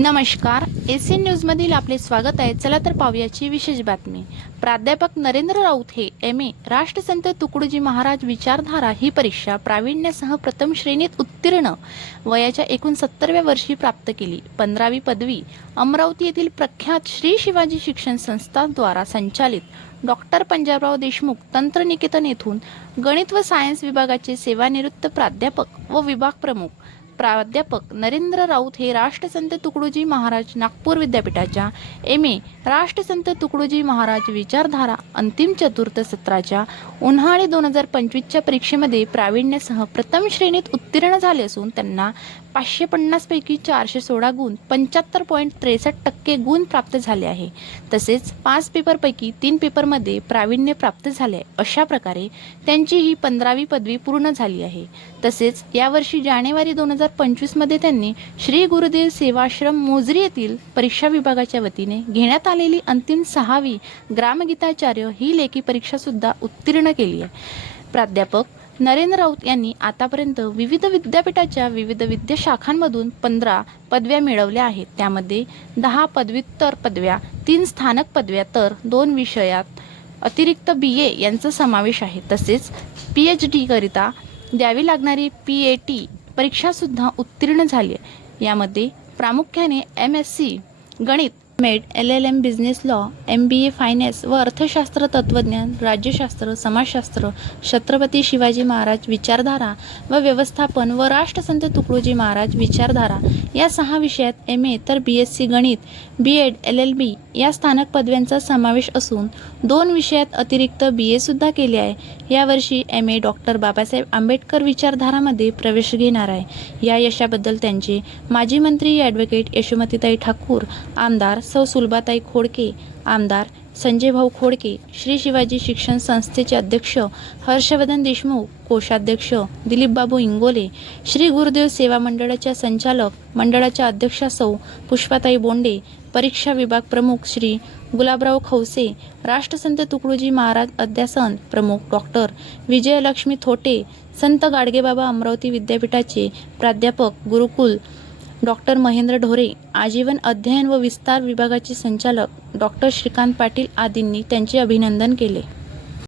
नमस्कार S N न्यूजमधील आपले स्वागत आहे. चला तर पाहूयाची विशेष बातमी. प्राध्यापक नरेंद्र राऊत हे एम ए राष्ट्रसंत तुकडोजी महाराज विचारधारा ही परीक्षा प्रावीण्यासह प्रथम श्रेणीत उत्तीर्ण वयाच्या एकोणसत्तरव्या वर्षी प्राप्त केली. पंधरावी पदवी अमरावती येथील प्रख्यात श्री शिवाजी शिक्षण संस्थाद्वारा संचालित डॉक्टर पंजाबराव देशमुख तंत्रनिकेतन येथून गणित व सायन्स विभागाचे सेवानिवृत्त प्राध्यापक व विभाग प्रमुख प्राध्यापक नरेंद्र राऊत हे राष्ट्रसंत तुकडोजी महाराज नागपूर विद्यापीठाच्या एम ए राष्ट्रसंत तुकडोजी महाराज विचारधारा अंतिम चतुर्थ सत्राच्या उन्हाळी दोन हजार पंचवीसच्या परीक्षेमध्ये प्रावीण्यासह प्रथम श्रेणीत उत्तीर्ण झाले असून त्यांना पाचशे पन्नासपैकी चारशे सोळा गुण पंच्याहत्तर पॉईंट त्रेसष्ट टक्के गुण प्राप्त झाले आहे. तसेच पाच पेपरपैकी तीन पेपरमध्ये प्रावीण्य प्राप्त झाले आहे. अशा प्रकारे त्यांची ही पंधरावी पदवी पूर्ण झाली आहे. तसेच यावर्षी जानेवारी दोन हजार हजार पंचवीसमध्ये त्यांनी श्री गुरुदेव सेवाश्रम मोजरी येथील परीक्षा विभागाच्या वतीने घेण्यात आलेली अंतिम सहावी ग्रामगीताचार्य ही लेखी परीक्षासुद्धा उत्तीर्ण केली आहे. प्राध्यापक नरेंद्र राऊत यांनी आतापर्यंत विविध विद्यापीठाच्या विविध विद्याशाखांमधून पंधरा पदव्या मिळवल्या आहेत. त्यामध्ये दहा पदव्युत्तर पदव्या तीन स्थानक पदव्या तर दोन विषयात अतिरिक्त बी ए यांचा समावेश आहे. तसेच पी एच डीकरिता द्यावी लागणारी पी ए टी परीक्षासुद्धा उत्तीर्ण झाली आहे. यामध्ये प्रामुख्याने एम एस सी गणित made L L M business law M B A finance व अर्थशास्त्र तत्त्वज्ञान राज्यशास्त्र समाजशास्त्र छत्रपती शिवाजी महाराज विचारधारा व व्यवस्थापन व राष्ट्रसंत तुकडोजी महाराज विचारधारा या सहा विषयात एम ए तर बी एस सी गणित B Ed L L B या स्थानक पदव्यांचा समावेश असून दोन विषयात अतिरिक्त बी एसुद्धा केले आहे. यावर्षी M A doctor Babasaheb Ambedkar विचारधारामध्ये प्रवेश घेणार आहे. या यशाबद्दल त्यांचे माजी मंत्री ॲडव्होकेट यशोमतीताई ठाकूर आमदार सौ सुलभाताई खोडके आमदार संजय भाऊ खोडके श्री शिवाजी शिक्षण संस्थेचे अध्यक्ष हर्षवर्धन देशमुख कोषाध्यक्ष दिलीपबाबू इंगोले श्री गुरुदेव सेवा मंडळाच्या संचालक मंडळाच्या अध्यक्षा सौ पुष्पाताई बोंडे परीक्षा विभाग प्रमुख श्री गुलाबराव खवसे राष्ट्रसंत तुकडोजी महाराज अध्यासन प्रमुख डॉक्टर विजयलक्ष्मी थोटे संत गाडगेबाबा अमरावती विद्यापीठाचे प्राध्यापक गुरुकुल डॉक्टर महेंद्र ढोरे आजीवन अध्ययन व विस्तार विभागाचे संचालक डॉक्टर श्रीकांत पाटील आदींनी त्यांचे अभिनंदन केले.